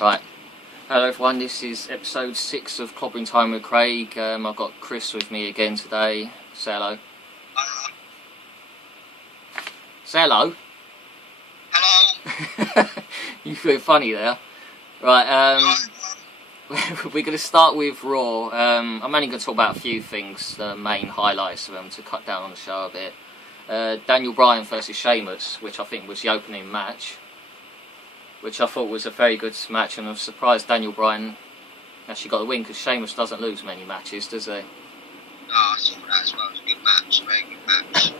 Right. Hello everyone, this is episode 6 of Clobbering Time with Craig. I've got Chris with me again today. Say hello. Say hello. Hello. You feel funny there. Right, we're going to start with Raw. I'm only going to talk about a few things, the main highlights of them, to cut down on the show a bit. Daniel Bryan versus Sheamus, which I think was the opening match, which I thought was a very good match, and I'm surprised Daniel Bryan actually got the win, because Sheamus doesn't lose many matches, does he? I saw that as well. It was a good match, a very good match.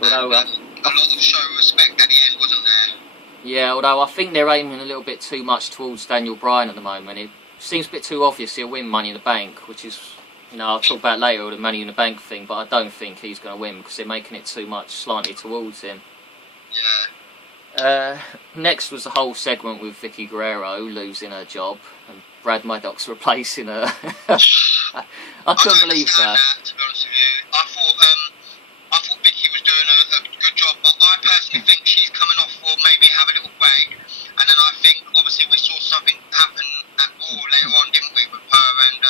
Although, a lot of show respect at the end, wasn't there? Yeah, although I think they're aiming a little bit too much towards Daniel Bryan at the moment. It seems a bit too obvious he'll win Money in the Bank, which is, I'll talk about later, the Money in the Bank thing, but I don't think he's going to win because they're making it too much slanted towards him. Yeah. Next was the whole segment with Vicky Guerrero losing her job and Brad Maddox replacing her. I couldn't believe that. To be honest with you, I thought Vicky was doing a good job, but I personally think she's coming off for maybe have a little break, and then I think obviously we saw something happen at Raw later on, didn't we, with her and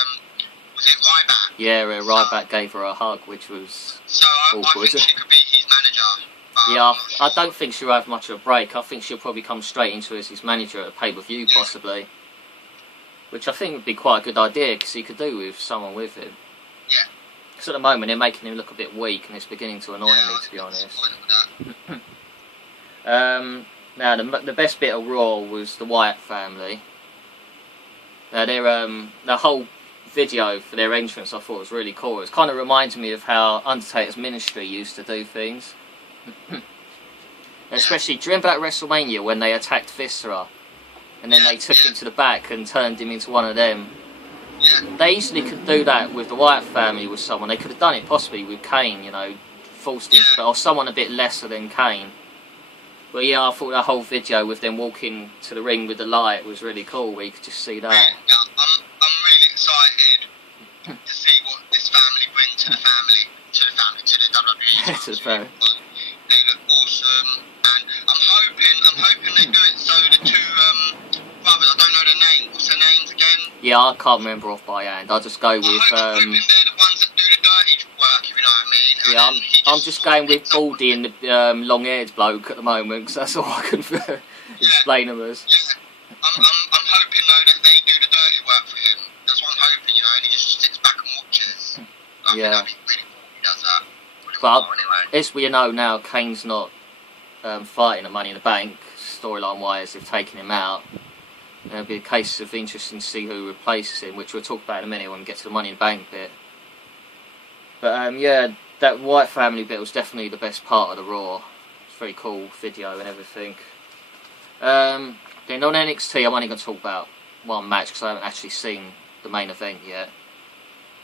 was it Ryback? Yeah, Ryback gave her a hug, which was awkward. I think she could be his manager. Yeah, I don't think she'll have much of a break. I think she'll probably come straight into as his manager at a pay-per-view, possibly. Which I think would be quite a good idea, because he could do with someone with him. Yeah. Because at the moment they're making him look a bit weak, and it's beginning to annoy me, to be honest. Now, the best bit of Raw was the Wyatt family. Now, their whole video for their entrance I thought was really cool. It kind of reminds me of how Undertaker's Ministry used to do things. Especially, do you remember at WrestleMania when they attacked Viscera and then they took him to the back and turned him into one of them? Yeah. They easily could do that with the Wyatt family, with someone. They could have done it possibly with Kane, forced him to, or someone a bit lesser than Kane. But yeah, I thought that whole video with them walking to the ring with the light was really cool, where you could just see that. Yeah, I'm really excited to see what this family brings to the WWE. To the family. They look awesome, and I'm hoping they do it so the two brothers, I don't know their name. What's their names again? Yeah, I can't remember off by hand. I'll just go with. I'm hoping they're the ones that do the dirty work, if you know what I mean. Yeah, I'm just going with Baldy and the long-haired bloke at the moment, because that's all I can explain them as. Yeah, I'm hoping though that they do the dirty work for him. That's what I'm hoping, and he just sits back and watches. I think that'd be really cool if he does that. But as we know now, Kane's not fighting at Money in the Bank, storyline-wise. They've taken him out. It'll be a case of interesting to see who replaces him, which we'll talk about in a minute when we get to the Money in the Bank bit. But yeah, that Wyatt family bit was definitely the best part of the Raw. It's a very cool video and everything. Then on NXT, I'm only going to talk about one match because I haven't actually seen the main event yet.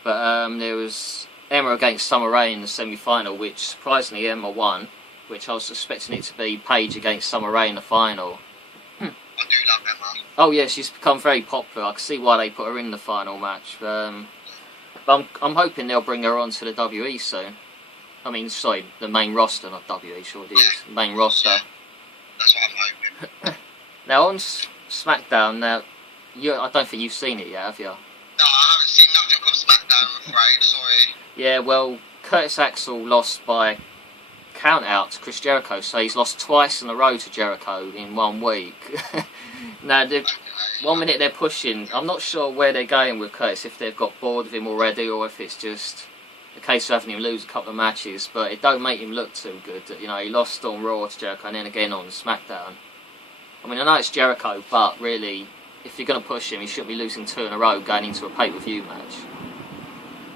But there was Emma against Summer Rae in the semi-final, which surprisingly Emma won, which I was expecting it to be Paige against Summer Rae in the final. I do love Emma. Oh yeah, she's become very popular. I can see why they put her in the final match. But I'm hoping they'll bring her on to the WE soon. I mean, sorry, the main roster, not WE, sure it is. Main roster. Yeah. That's what I'm hoping. Now on SmackDown, I don't think you've seen it yet, have you? No, I haven't seen nothing of SmackDown, I'm afraid, sorry. Yeah, well, Curtis Axel lost by count out to Chris Jericho, so he's lost twice in a row to Jericho in 1 week. Now, 1 minute they're pushing, I'm not sure where they're going with Curtis, if they've got bored of him already or if it's just a case of having him lose a couple of matches, but it don't make him look too good. He lost on Raw to Jericho and then again on SmackDown. I mean, I know it's Jericho, but really, if you're going to push him, he shouldn't be losing 2 in a row going into a pay-per-view match.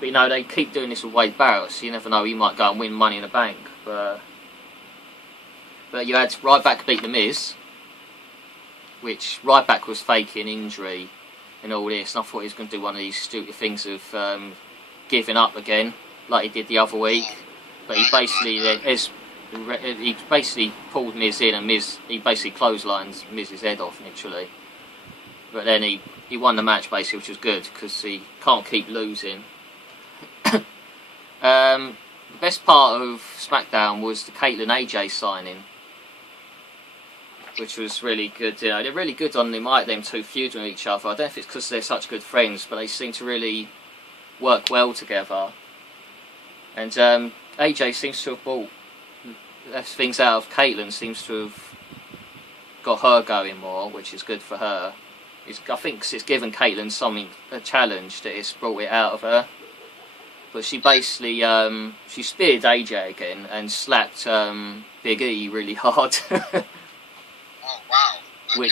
But they keep doing this with Wade Barrett, so you never know, he might go and win Money in the Bank. But you had Ryback beat The Miz, which Ryback was faking injury and all this, and I thought he was going to do one of these stupid things of giving up again, like he did the other week. But he basically pulled Miz in, and he basically clotheslines Miz's head off, literally. But then he won the match, basically, which was good, because he can't keep losing. The best part of SmackDown was the Caitlyn AJ signing. which was really good. You know, they're really good on the mic, them two feuding with each other. I don't know if it's because they're such good friends, but they seem to really work well together. And AJ seems to have brought things out of Caitlyn, seems to have got her going more, which is good for her. I think 'cause it's given Caitlyn a challenge, that it's brought it out of her. But she basically, she speared AJ again and slapped Big E really hard. Oh, wow. Okay.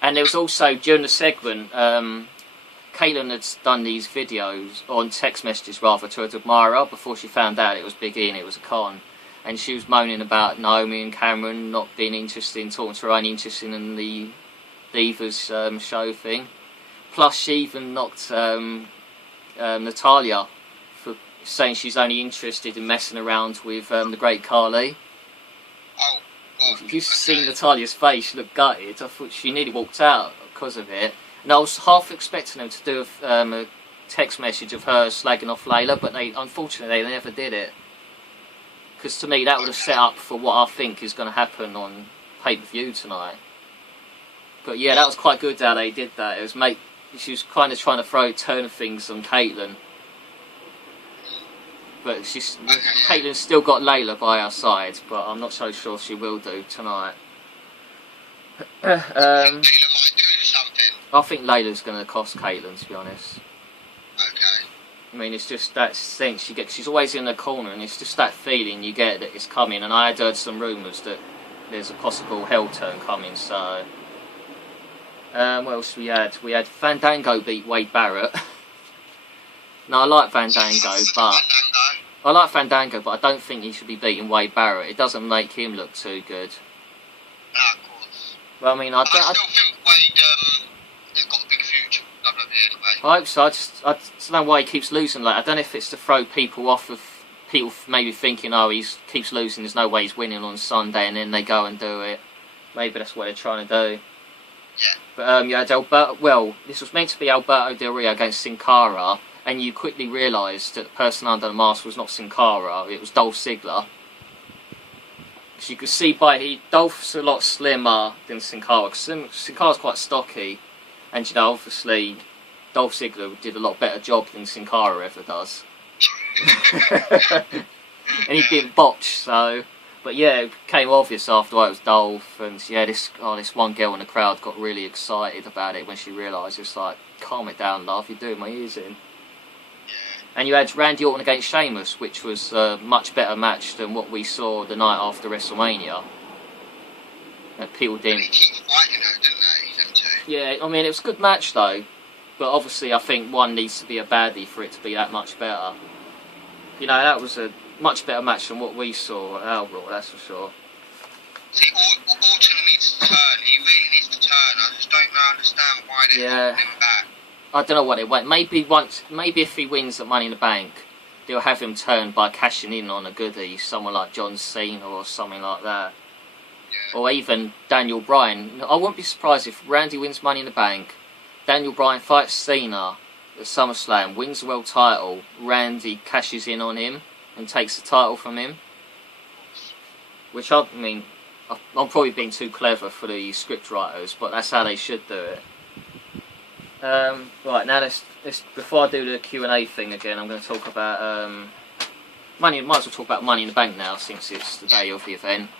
And there was also, during the segment, Caitlyn had done these videos, on text messages rather, to her admirer before she found out it was Big E and it was a con. And she was moaning about Naomi and Cameron not being interested in talking to her, only interested in the Divas show thing. Plus, she even knocked Natalia for saying she's only interested in messing around with the Great Khali. Oh, God. If you've seen Natalia's face, she looked gutted. I thought she nearly walked out because of it. And I was half expecting them to do a text message of her slagging off Layla, but unfortunately they never did it. Because to me that would have set up for what I think is going to happen on pay-per-view tonight. But yeah, that was quite good how they did that. It was she was kind of trying to turn things on Caitlyn. But Caitlyn's still got Layla by her side, but I'm not so sure she will do tonight. Layla might do something. I think Layla's going to cost Caitlyn, to be honest. Okay. I mean, it's just that sense you get. She's always in the corner, and it's just that feeling you get that it's coming. And I had heard some rumours that there's a possible heel turn coming. So, what else we had? We had Fandango beat Wade Barrett. No, I like Fandango, but I don't think he should be beating Wade Barrett. It doesn't make him look too good. Nah, of course. Well, I mean, I still think Wade has got a big future. WWE anyway. I hope so. I just don't know why he keeps losing. Like, I don't know if it's to throw people off of people maybe thinking, oh, he keeps losing. There's no way he's winning on Sunday, and then they go and do it. Maybe that's what they're trying to do. Yeah. But you had Alberto. Well, this was meant to be Alberto Del Rio against Sin Cara, and you quickly realised that the person under the mask was not Sin Cara. It was Dolph Ziggler. As you could see Dolph's a lot slimmer than Sin Cara, because Sin Cara's quite stocky. And, you know, obviously, Dolph Ziggler did a lot better job than Sin Cara ever does. And he didn't botch, so... But yeah, it became obvious after it was Dolph, and yeah, this one girl in the crowd got really excited about it when she realised, it's like, calm it down, love, you're doing my ears in. And you had Randy Orton against Sheamus, which was a much better match than what we saw the night after WrestleMania. And people didn't... They keep fighting though, didn't they, them two? Yeah, I mean, it was a good match though, but obviously I think one needs to be a baddie for it to be that much better. You know, that was a much better match than what we saw at Al Raw, that's for sure. See, Orton needs to turn, he really needs to turn. I just don't understand why they're holding him back. I don't know what they want. Maybe if he wins at Money in the Bank, they'll have him turn by cashing in on a goodie, someone like John Cena or something like that. Yeah. Or even Daniel Bryan. I wouldn't be surprised if Randy wins Money in the Bank, Daniel Bryan fights Cena at SummerSlam, wins the world title, Randy cashes in on him and takes the title from him. Which, I mean, I'm probably being too clever for the script writers, but that's how they should do it. Right, now let's before I do the Q&A thing again, I'm going to talk about might as well talk about Money in the Bank now, since it's the day of the event.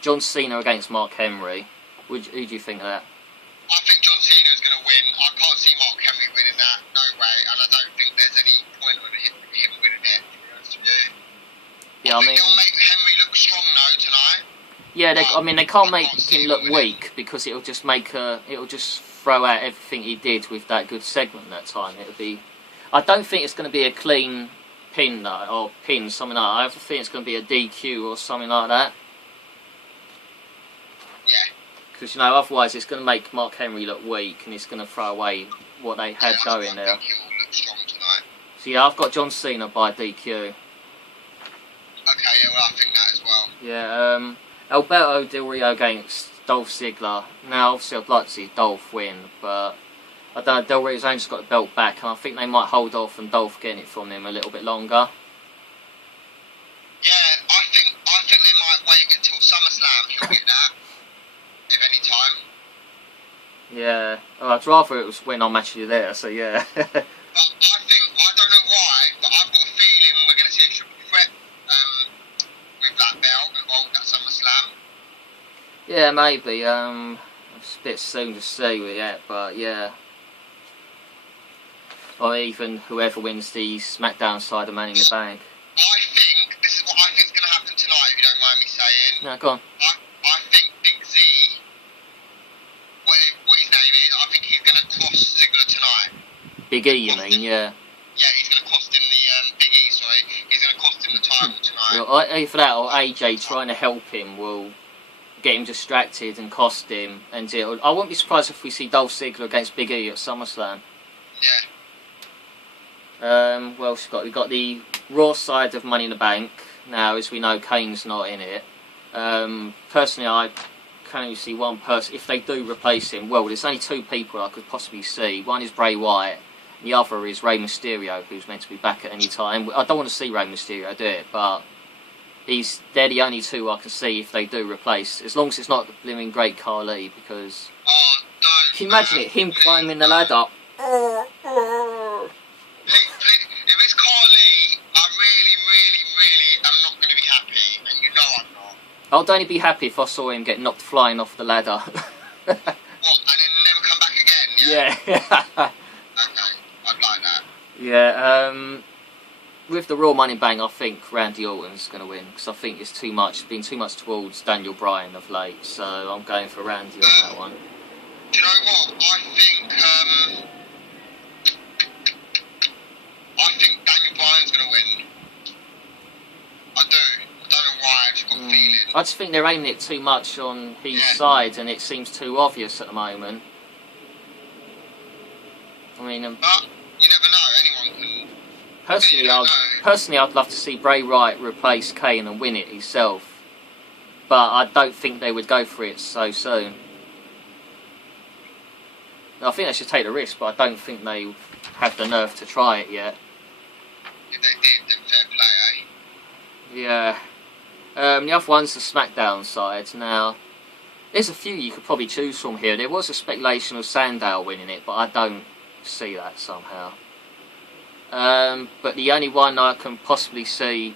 John Cena against Mark Henry. Who do you think of that? I think John Cena's going to win. I can't see Mark Henry winning that, no way, and I don't think there's any point on him winning it, to be honest with you. Yeah, I mean, they'll make Henry look strong though tonight. Yeah, they can't make him look weak, because it'll just throw out everything he did with that good segment that time. I don't think it's going to be a clean pin though, or pin, something like that. I think it's going to be a DQ or something like that. Yeah. Because, you know, otherwise it's going to make Mark Henry look weak, and it's going to throw away what they had going there. I think he'll look strong tonight. So yeah, I've got John Cena by DQ. Okay, yeah, well, I think that as well. Yeah, Alberto Del Rio against Dolph Ziggler. Now, obviously, I'd like to see Dolph win, but I don't know, Del Rio's only just got the belt back, and I think they might hold off on Dolph getting it from him a little bit longer. Yeah, I think they might wait until SummerSlam. He'll get that, if any time. Yeah. Well, I'd rather it was when I'm actually there. So yeah. But I don't know why, but I've got a feeling we're going to see a triple threat with that belt involved at SummerSlam. Yeah, maybe. It's a bit soon to see with that, but yeah. Or even whoever wins the SmackDown side of Money in the Bank. I think this is what I think is going to happen tonight. If you don't mind me saying. No, go on. I think Big Z, what his name is, I think he's going to cross Ziggler tonight. Big E, you mean? Yeah. Yeah, he's going to cost him the Big E. Sorry, he's going to cost him the title tonight. Well, either that or AJ trying to help him will get him distracted and cost him. And I wouldn't be surprised if we see Dolph Ziggler against Big E at SummerSlam. Yeah. What else we got? We've got the Raw side of Money in the Bank. Now, as we know, Kane's not in it. Personally, I can only see one person. If they do replace him, well, there's only two people I could possibly see. One is Bray Wyatt. The other is Rey Mysterio, who's meant to be back at any time. I don't want to see Rey Mysterio do it, but they're the only two I can see if they do replace. As long as it's not the blooming Great Khali, because... Oh, don't. Can you imagine it? Him climbing the ladder. If it's Khali, I really am not going to be happy, and you know I'm not. I'd only be happy if I saw him get knocked flying off the ladder. What, and then never come back again, yeah? Yeah. Okay, I'd like that. Yeah, with the Raw Money Bank, I think Randy Orton's going to win, because I think it's been too much towards Daniel Bryan of late, so I'm going for Randy on that one. Do you know what? I think Daniel Bryan's going to win. I do. I don't know why, I've just got a feeling. I just think they're aiming it too much on his side, and it seems too obvious at the moment. I mean, but you never know. Anyone can. Personally, I'd love to see Bray Wyatt replace Kane and win it himself, but I don't think they would go for it so soon. I think they should take the risk, but I don't think they have the nerve to try it yet. If they did, then fair play, eh? Yeah. The other one's the SmackDown side. Now, there's a few you could probably choose from here. There was a speculation of Sandow winning it, but I don't see that somehow. But the only one I can possibly see,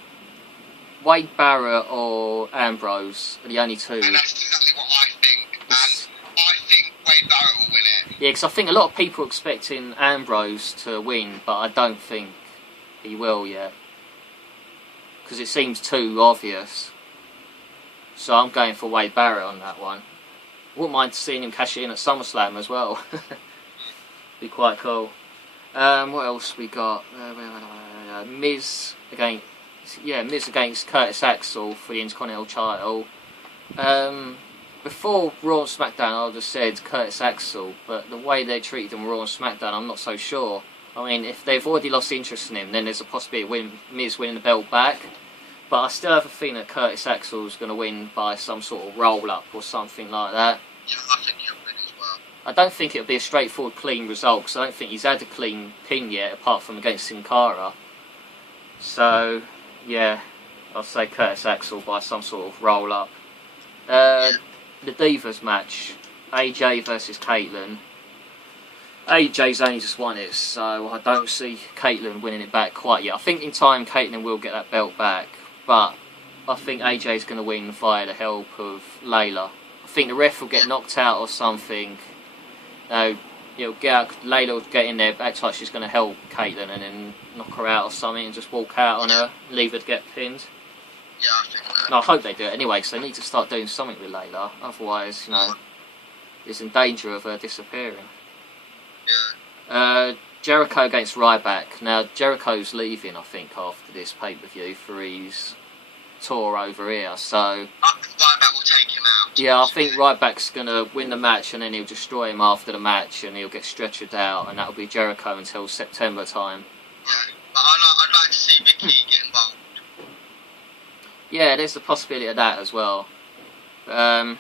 Wade Barrett or Ambrose, are the only two. And that's exactly what I think. And I think Wade Barrett will win it. Yeah, because I think a lot of people are expecting Ambrose to win, but I don't think he will yet. Because it seems too obvious. So I'm going for Wade Barrett on that one. Wouldn't mind seeing him cash it in at SummerSlam as well. Be quite cool. What else we got? Miz against Curtis Axel for the Intercontinental title. Before Raw and SmackDown, I would have said Curtis Axel, but the way they treated him Raw and SmackDown, I'm not so sure. I mean, if they've already lost interest in him, then there's a possibility of Miz winning the belt back. But I still have a feeling that Curtis Axel is going to win by some sort of roll-up or something like that. Yeah, I think he'll win as well. I don't think it'll be a straightforward, clean result, because I don't think he's had a clean pin yet, apart from against Sin Cara. So, yeah, I'll say Curtis Axel by some sort of roll-up. The Divas match, AJ versus Caitlyn. AJ's only just won it, so I don't see Caitlyn winning it back quite yet. I think in time Caitlyn will get that belt back, but I think AJ's going to win via the help of Layla. I think the ref will get knocked out or something. Layla will get in there, act like she's going to help Caitlyn, and then knock her out or something and just walk out on her, leave her to get pinned. Yeah, I think that. No, I hope they do it anyway, because they need to start doing something with Layla. Otherwise, it's in danger of her disappearing. Yeah. Jericho against Ryback. Now, Jericho's leaving, I think, after this pay-per-view for his tour over here, so... I think Ryback will take him out. Yeah, I think Ryback's going to win the match, and then he'll destroy him after the match, and he'll get stretchered out, and that'll be Jericho until September time. Yeah, but I'd like to see Vicky get involved. Yeah, there's the possibility of that as well. Now,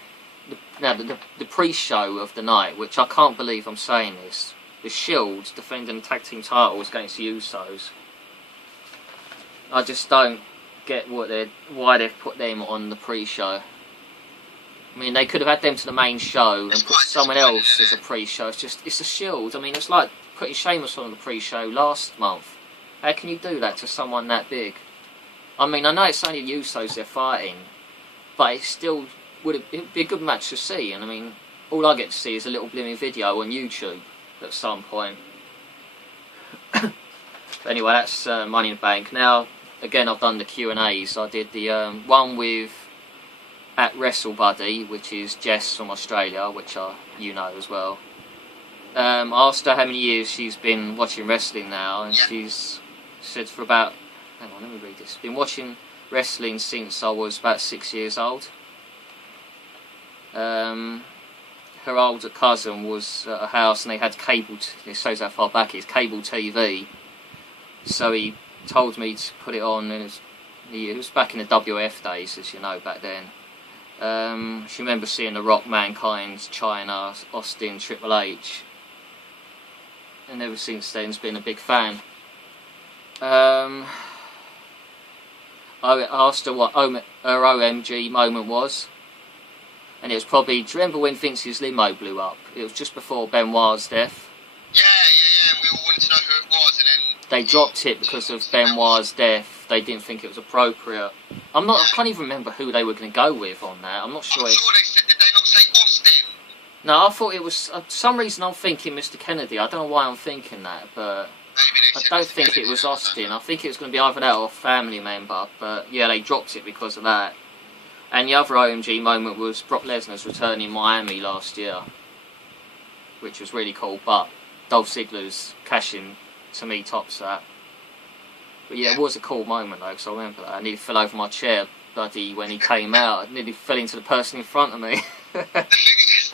the pre-show of the night, which I can't believe I'm saying this, the Shield defending the tag team titles against the Usos. I just don't get why they've put them on the pre-show. I mean, they could have had them to the main show and put someone else as a pre-show. It's a shield. I mean, it's like putting Sheamus on the pre-show last month. How can you do that to someone that big? I mean, I know it's only the Usos they're fighting, but it still it'd be a good match to see. And I mean, all I get to see is a little blooming video on YouTube at some point. But anyway, that's Money in the Bank. Now, again, I've done the Q&As. I did the one with at WrestleBuddy, which is Jess from Australia, which you know as well. I asked her how many years she's been watching wrestling now, and she's said for about, hang on, let me read this. Been watching wrestling since I was about 6 years old. Her older cousin was at a house and they had cable, it shows how far back it is, cable TV. So he told me to put it on, and it was back in the WF days, as you know, back then. She remembers seeing The Rock, Mankind, China, Austin, Triple H, and ever since then has been a big fan. I asked her what her OMG moment was, and it was probably, do you remember when Vince's limo blew up? It was just before Benoit's death. Yeah, and we all wanted to know who it was, and then they dropped it because of Benoit's death. They didn't think it was appropriate. I can't even remember who they were going to go with on that. I'm not sure. I'm sure they said, did they not say Austin? No, I thought it was, for some reason I'm thinking Mr. Kennedy. I don't know why I'm thinking that, but I don't think it was Austin. I think it was going to be either that or a family member, but yeah, they dropped it because of that. And the other OMG moment was Brock Lesnar's return in Miami last year, which was really cool, but Dolph Ziggler's cash-in, to me, tops that. But yeah, it was a cool moment though, because I remember that. I nearly fell over my chair, bloody, when he came out. I nearly fell into the person in front of me. The thing is,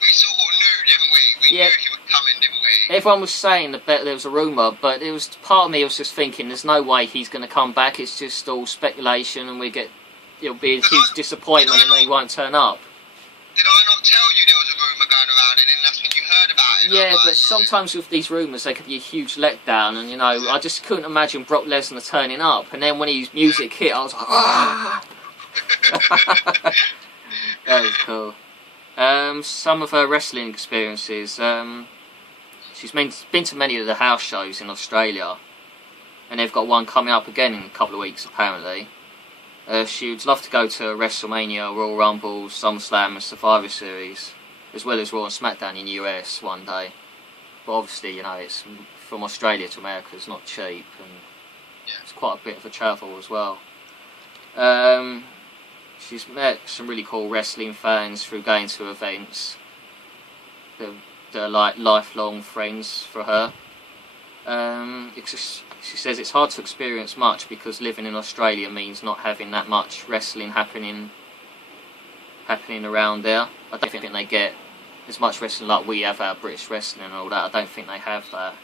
we sort of knew, didn't we? We knew he was coming, didn't we? Everyone was saying that there was a rumour, but it was, part of me was just thinking, there's no way he's going to come back. It's just all speculation, and it'll be a huge disappointment, and he won't turn up. Did I not tell you there was a rumour going around, and then that's when you heard about it? Yeah, but sometimes with these rumours, they could be a huge letdown, and I just couldn't imagine Brock Lesnar turning up. And then when his music hit, I was like, ah! That was cool. Some of her wrestling experiences. She's been to many of the house shows in Australia, and they've got one coming up again in a couple of weeks, apparently. She would love to go to WrestleMania, Royal Rumble, SummerSlam and Survivor Series, as well as Raw and SmackDown in the US one day. But obviously, it's from Australia to America, it's not cheap, and it's quite a bit of a travel as well. She's met some really cool wrestling fans through going to events. They're like lifelong friends for her. She says it's hard to experience much because living in Australia means not having that much wrestling happening around there. I don't think they get as much wrestling like we have our British wrestling and all that. I don't think they have that.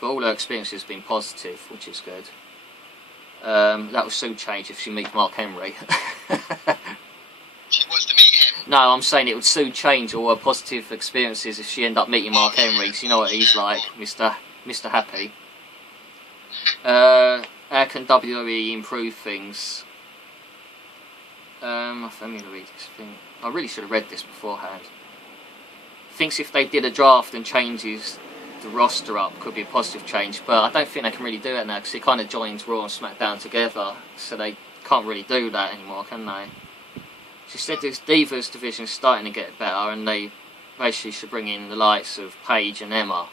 But all her experience has been positive, which is good. That will soon change if she meets Mark Henry. She wants to meet him? No, I'm saying it would soon change all her positive experiences if she ended up meeting Mark Henry, because you know what he's like, Mr. Happy. How can WWE improve things? Let me read this thing. I really should have read this beforehand. Thinks if they did a draft and changes the roster up, could be a positive change, but I don't think they can really do it now because it kind of joins Raw and SmackDown together, so they can't really do that anymore, can they? She said this Divas division is starting to get better, and they basically should bring in the likes of Paige and Emma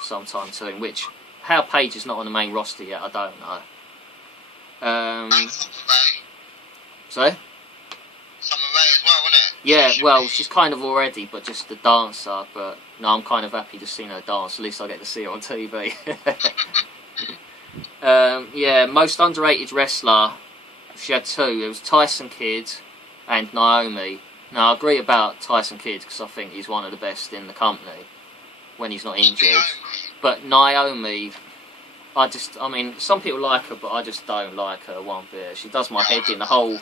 sometime soon, which, how Paige is not on the main roster yet, I don't know. Sorry? Summer Rae as well, wasn't it? Yeah, well, she's kind of already, but just the dancer, but no, I'm kind of happy to see her dance, at least I get to see her on TV. Yeah, most underrated wrestler, she had two, it was Tyson Kidd and Naomi. Now, I agree about Tyson Kidd, because I think he's one of the best in the company, when he's not injured. But Naomi, I mean, some people like her, but I just don't like her one bit. She does my head in, the whole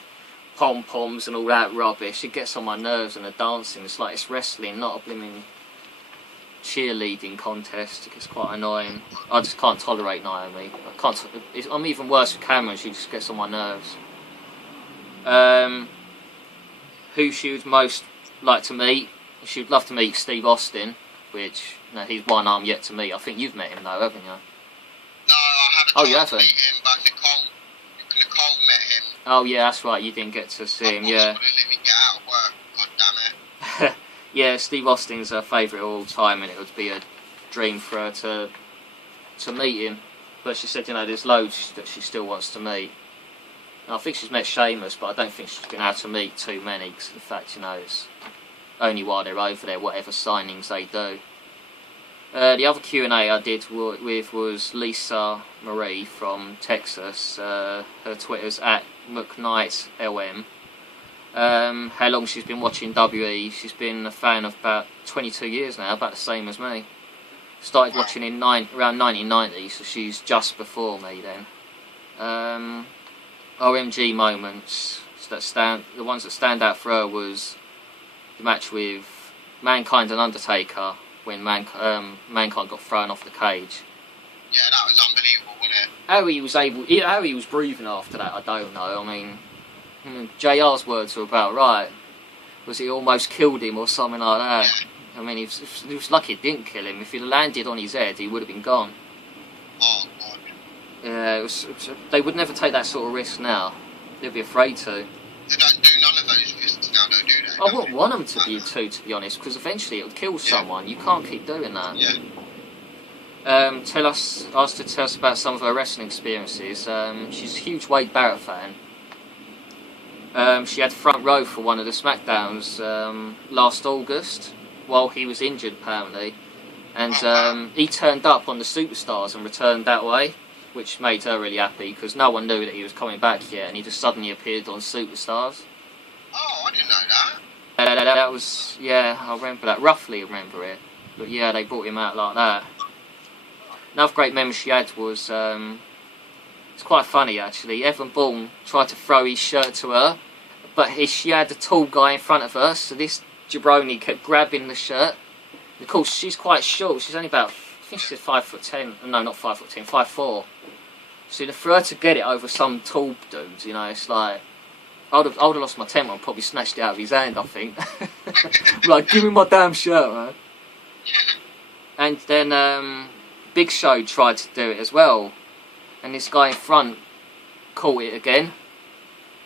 pom-poms and all that rubbish. It gets on my nerves, and the dancing, it's like it's wrestling, not a blooming cheerleading contest. It gets quite annoying. I just can't tolerate Naomi. I'm even worse with Cameron, she just gets on my nerves. who she would most like to meet. She would love to meet Steve Austin, which he's one I'm yet to meet. I think you've met him though, haven't you? No, I haven't. Oh, you haven't? Meet him, but Nicole met him. Oh yeah, that's right. You didn't get to see him. Yeah. Let me get out of work. God damn it. Yeah, Steve Austin's her favourite of all time, and it would be a dream for her to meet him. But she said, there's loads that she still wants to meet. And I think she's met Sheamus, but I don't think she's been able to meet too many. Because in fact, it's only while they're over there, whatever signings they do. The other Q&A I did with was Lisa Marie from Texas. Her Twitter's @McKnightLM. How long she's been watching WE. She's been a fan of about 22 years now, about the same as me. Started watching in around 1990, so she's just before me then. OMG moments the ones that stand out for her was the match with Mankind and Undertaker when Mankind got thrown off the cage. Yeah, that was unbelievable, wasn't it? How he was breathing after that, I don't know. I mean, JR's words were about right. Was it almost killed him or something like that? Yeah. I mean, he was lucky it didn't kill him. If he'd landed on his head, he would have been gone. Oh, God. Yeah, they would never take that sort of risk now. They'd be afraid to. They don't do none of those risks now, though, do they? I wouldn't want them to be honest, because eventually it would kill someone. You can't keep doing that. Yeah. Asked her to tell us about some of her wrestling experiences. She's a huge Wade Barrett fan. She had front row for one of the SmackDowns last August, while he was injured apparently, and he turned up on the Superstars and returned that way, which made her really happy because no one knew that he was coming back yet, and he just suddenly appeared on Superstars. Oh, I didn't know that. That was, yeah, I remember that, roughly remember it, but yeah, they brought him out like that. Another great memory she had was, it's quite funny actually, Evan Bourne tried to throw his shirt to her, but she had a tall guy in front of her, so this jabroni kept grabbing the shirt. Of course, she's quite short. She's only about, I think she's 5'10". No, not 5'10", 5'4". So for her to get it over some tall dude, it's like, I'd have lost my temper and probably snatched it out of his hand, I think. Like, give me my damn shirt, man. And then Big Show tried to do it as well, and this guy in front caught it again.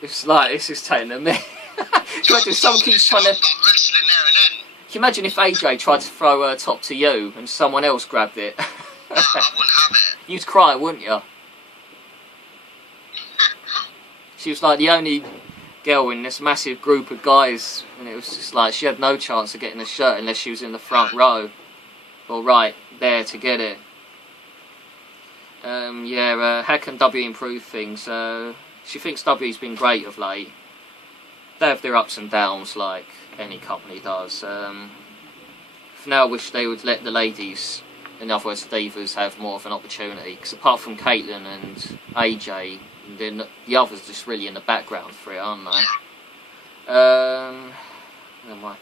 It's like, this is taking a minute. Can you imagine someone keeps trying to... Can you imagine if AJ tried to throw her top to you and someone else grabbed it? No, I wouldn't have it. You'd cry, wouldn't you? She was like the only girl in this massive group of guys, and it was just like she had no chance of getting a shirt unless she was in the front row, or right there to get it. How can W improve things? She thinks W's been great of late. They have their ups and downs like any company does. For now, I wish they would let the ladies, in other words divas, have more of an opportunity, because apart from Caitlyn and AJ, then the others are just really in the background for it, aren't they? Never mind.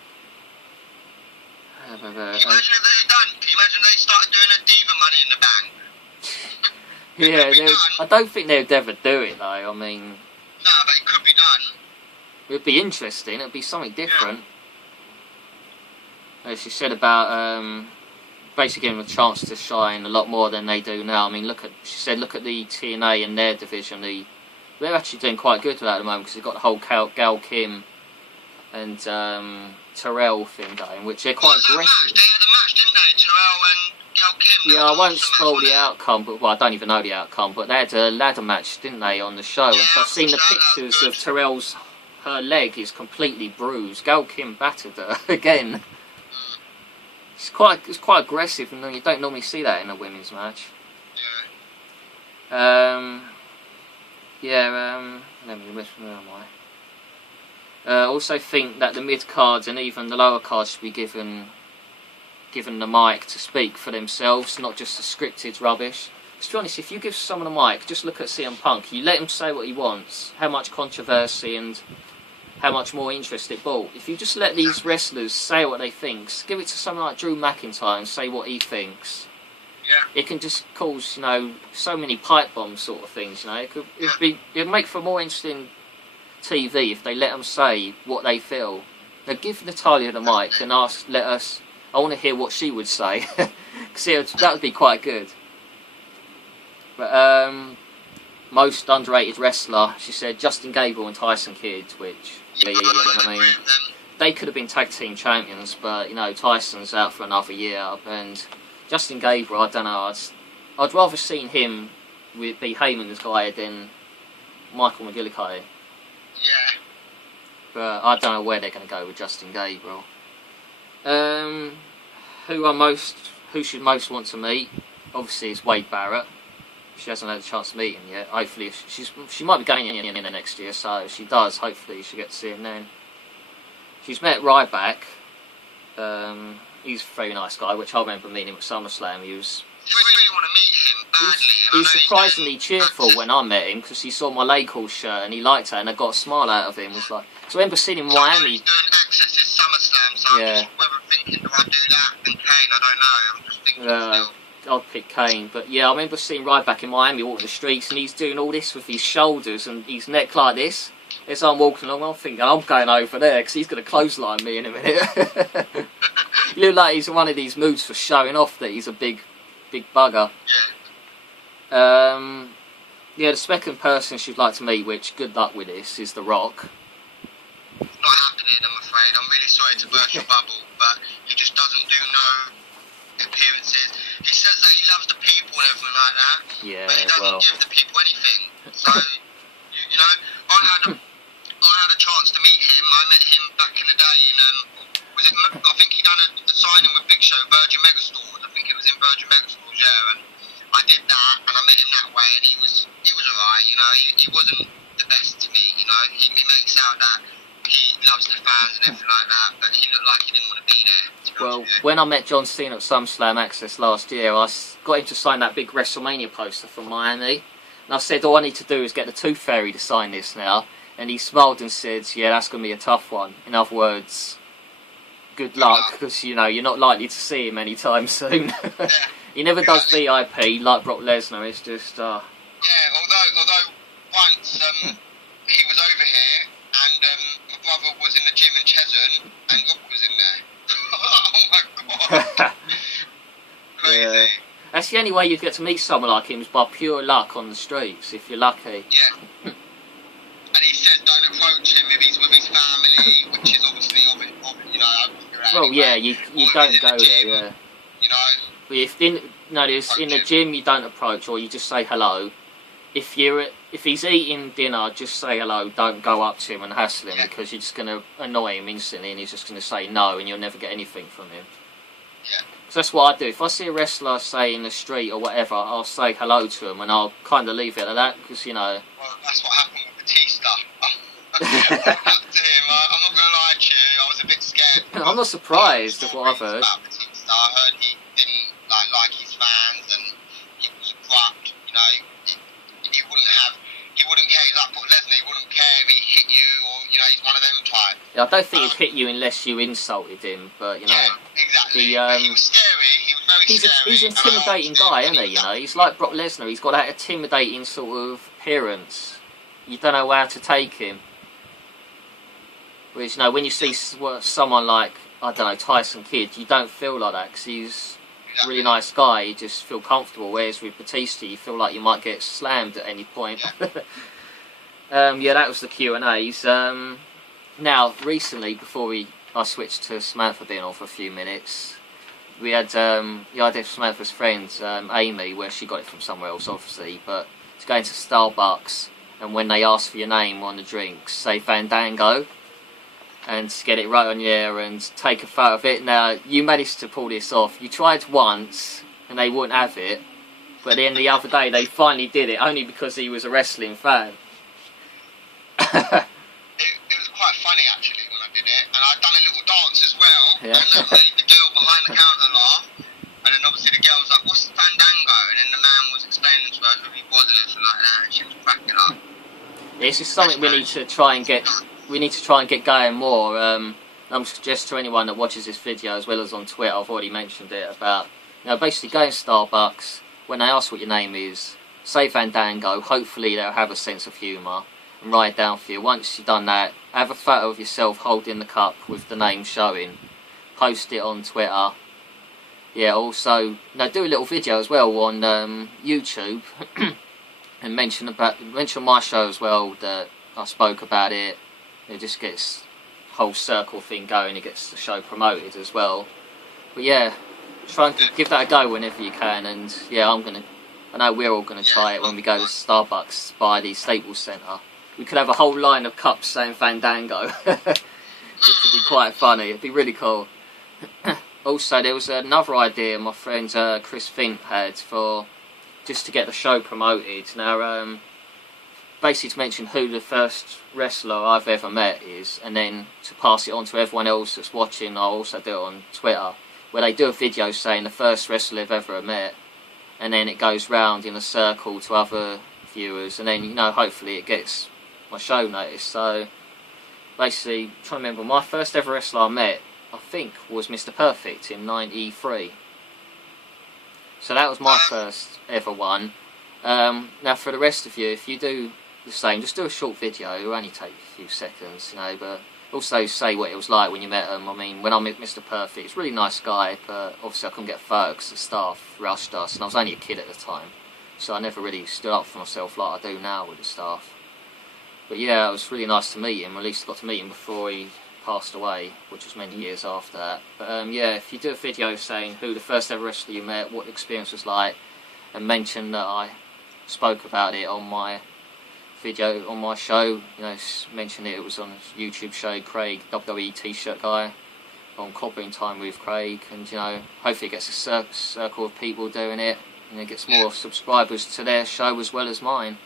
Can you imagine if Can you imagine they started doing a Diva Money in the Bank? Yeah, I don't think they would ever do it though. I mean, no, but it could be done. It would be interesting. It would be something different. Yeah. As she said about basically giving them a chance to shine a lot more than they do now. I mean, she said look at the TNA and their division. They're actually doing quite good with that at the moment because they've got the whole Gal Kim and Terrell thing going, which they're quite aggressive. They had a match, didn't they? Terrell and Gal Kim. Yeah, I won't spoil the outcome, but I don't even know the outcome. But they had a ladder match, didn't they, on the show? Yeah, and so I've seen the pictures of Terrell's. Her leg is completely bruised. Gal Kim battered her again. It's quite aggressive, and you don't normally see that in a women's match. Yeah. Let me where am I? Also think that the mid cards and even the lower cards should be given the mic to speak for themselves, not just the scripted rubbish. To be honest, if you give someone a mic, just look at CM Punk. You let him say what he wants, how much controversy and how much more interest it brought. If you just let these wrestlers say what they think, give it to someone like Drew McIntyre and say what he thinks. Yeah. It can just cause, so many pipe bomb sort of things. It'd make for more interesting TV if they let them say what they feel. Now give Natalia the mic and I want to hear what she would say. Because that would be quite good. But most underrated wrestler, she said Justin Gabriel and Tyson Kidd, which I mean, they could have been tag team champions, but you know Tyson's out for another year, and Justin Gabriel, I don't know, I'd rather seen him be Heyman's guy than Michael McGillicuddy. Yeah. But I don't know where they're going to go with Justin Gabriel. Who should most want to meet? Obviously, it's Wade Barrett. She hasn't had a chance to meet him yet. Hopefully, she might be going in the next year, so if she does, hopefully she gets to see him then. She's met Ryback. He's a very nice guy, which I remember meeting him at SummerSlam. He was. You really want to meet him badly. He was surprisingly cheerful when I met him because he saw my Lake Hall shirt and he liked it, and I got a smile out of him. Was like, so I remember seeing him in Miami. He's doing Access at SummerSlam, so I'm just thinking, do I do that and Kane? I don't know. I'm just thinking still. I'll pick Kane, but yeah, I remember seeing Ryback in Miami walking the streets, and he's doing all this with his shoulders and his neck like this. As I'm walking along, I'm thinking I'm going over there because he's going to clothesline me in a minute. He looks like he's in one of these moods for showing off that he's a big bugger. Yeah. Yeah, the second person she'd like to meet, which good luck with this, is The Rock. Not happening, I'm afraid. I'm really sorry to burst your bubble, but he just doesn't do no appearances. He says that he loves the people and everything like that, but he doesn't give the people anything. So, you know, I had a chance to meet him. I met him back in the day in, I think he done a signing with Big Show, Virgin Megastores. I think it was in Virgin Megastores, yeah, and I did that, and I met him that way, and he was alright, you know, he wasn't the best to me, you know, he makes out that he loves the fans and everything like that, but he looked like he didn't want to be there. Well, when I met John Cena at SummerSlam Access last year, I got him to sign that big WrestleMania poster from Miami. And I said, all I need to do is get the Tooth Fairy to sign this now. And he smiled and said, yeah, that's going to be a tough one. In other words, good luck, because, you know, you're not likely to see him anytime soon. He never does VIP like Brock Lesnar, it's just... Yeah, although once he was over here, and my brother was in the gym in Cheshunt, and God was in there. Oh my God. Crazy. Yeah. That's the only way you get to meet someone like him is by pure luck on the streets, if you're lucky. Yeah. And he says don't approach him if he's with his family, which is obviously, you know, I wouldn't do that. Well, anyway. yeah, you don't go there, yeah. You know? But if in the gym you don't approach, or you just say hello. If he's eating dinner, just say hello. Don't go up to him and hassle him because you're just going to annoy him instantly, and he's just going to say no, and you'll never get anything from him. Yeah. So that's what I do. If I see a wrestler, say in the street or whatever, I'll say hello to him, and I'll kind of leave it at that because you know. Well, that's what happened with Batista. I walked up to him. I'm not going to lie to you. I was a bit scared. I'm not surprised at what I've heard. About Batista. I heard he didn't like his fans, and he was abrupt. You know, he wouldn't care. He's like Brock Lesnar. He wouldn't care if he hit you, or you know, he's one of them type. Yeah, I don't think he'd hit you unless you insulted him, but you know. Yeah, exactly. He was scary. He was very scary. He's an intimidating guy, isn't he? You know, he's like Brock Lesnar. He's got that intimidating sort of appearance. You don't know how to take him. Whereas, you know, when you see someone like, I don't know, Tyson Kidd, you don't feel like that because he's a really nice guy. You just feel comfortable. Whereas with Batista, you feel like you might get slammed at any point. Yeah, that was the Q&As. Now, recently, before I switched to Samantha being on for a few minutes, we had the idea of Samantha's friend, Amy, where she got it from somewhere else, obviously, but to go into Starbucks, and when they ask for your name on the drinks, say Fandango, and to get it right on there and take a photo of it. Now, you managed to pull this off. You tried once, and they wouldn't have it, but then the other day they finally did it, only because he was a wrestling fan. It was quite funny, actually, when I did it, and I'd done a little dance as well, and that made the girl behind the counter laugh, and then obviously the girl was like, what's Fandango? And then the man was explaining to her who he was and everything like that, and she was cracking up. It's just something we need to try and get going more. I'm suggest to anyone that watches this video, as well as on Twitter, I've already mentioned it, about, you know, basically go in Starbucks, when they ask what your name is, say Fandango, hopefully they'll have a sense of humour, and write it down for you. Once you've done that, have a photo of yourself holding the cup with the name showing. Post it on Twitter. Yeah, also, now do a little video as well on YouTube and mention my show as well, that I spoke about it. It just gets the whole circle thing going. It gets the show promoted as well. But yeah, try and give that a go whenever you can. And yeah, I know we're all gonna try it when we go to Starbucks by the Staples Centre. We could have a whole line of cups saying Fandango. Which would be quite funny. It'd be really cool. Also, there was another idea my friend Chris Fink had for just to get the show promoted. Now, basically to mention who the first wrestler I've ever met is, and then to pass it on to everyone else that's watching. I'll also do it on Twitter, where they do a video saying the first wrestler they've ever met, and then it goes round in a circle to other viewers, and then, you know, hopefully it gets my show noticed. So basically, I'm trying to remember, my first ever wrestler I met, I think, was Mr. Perfect in '93. So that was my first ever one. Now for the rest of you, if you do the same, just do a short video. It'll only take a few seconds, you know, but also say what it was like when you met him. I mean, when I met Mr. Perfect, he's a really nice guy, but obviously I couldn't get a photo because the staff rushed us, and I was only a kid at the time, so I never really stood up for myself like I do now with the staff. But yeah, it was really nice to meet him. At least I got to meet him before he passed away, which was many years after that. But yeah, if you do a video saying who the first ever wrestler you met, what the experience was like, and mention that I spoke about it on my video, on my show, you know, mention it was on a YouTube show, Craig, WWE T-shirt guy, on Clobbering Time with Craig, and you know, hopefully it gets a circle of people doing it, and it gets more subscribers to their show as well as mine.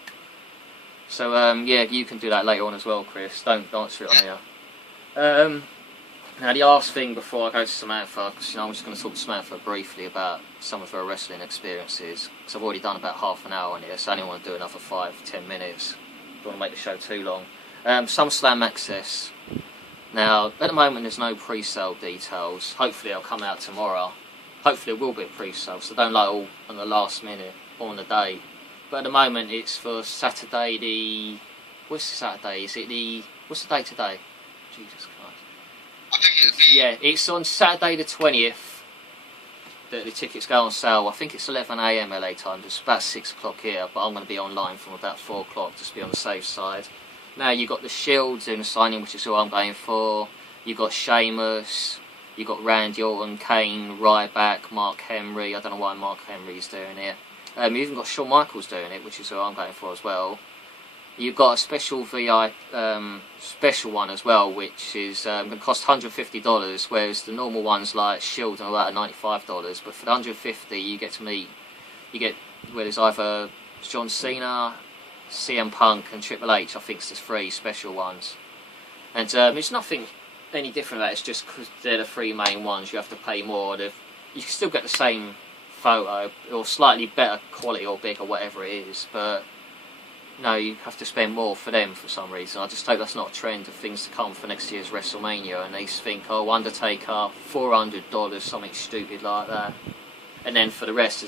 So yeah, you can do that later on as well, Chris. Don't answer it on here. Now the last thing before I go to Samantha, because you know, I'm just going to talk to Samantha briefly about some of her wrestling experiences, because I've already done about half an hour on it, so I only want to do another 5-10 minutes. Don't want to make the show too long. SummerSlam Access. Now, at the moment there's no pre-sale details. Hopefully it'll come out tomorrow. Hopefully it will be a pre-sale, so don't like all on the last minute or on the day. But at the moment it's for Saturday the... What's Saturday? Is it the... What's the day today? Jesus Christ. I think it'll be... Yeah, it's on Saturday the 20th that the tickets go on sale. I think it's 11 AM LA time, just about 6 o'clock here, but I'm going to be online from about 4 o'clock just to be on the safe side. Now you've got the Shield doing the signing, which is who I'm going for. You've got Sheamus, you've got Randy Orton, Kane, Ryback, Mark Henry. I don't know why Mark Henry's doing it. You've even got Shawn Michaels doing it, which is who I'm going for as well. You've got a special VI special one as well, which is going to cost $150, whereas the normal ones like Shield and all that are $95. But for the $150, you get to meet, where there's either John Cena, CM Punk, and Triple H. I think it's just 3 special ones, and it's nothing any different. That it's just because they're the 3 main ones. You have to pay more. You can still get the same photo or slightly better quality or bigger, whatever it is, but no, you have to spend more for them for some reason. I just hope that's not a trend of things to come for next year's WrestleMania, and they think, oh, Undertaker, $400, something stupid like that. And then for the rest,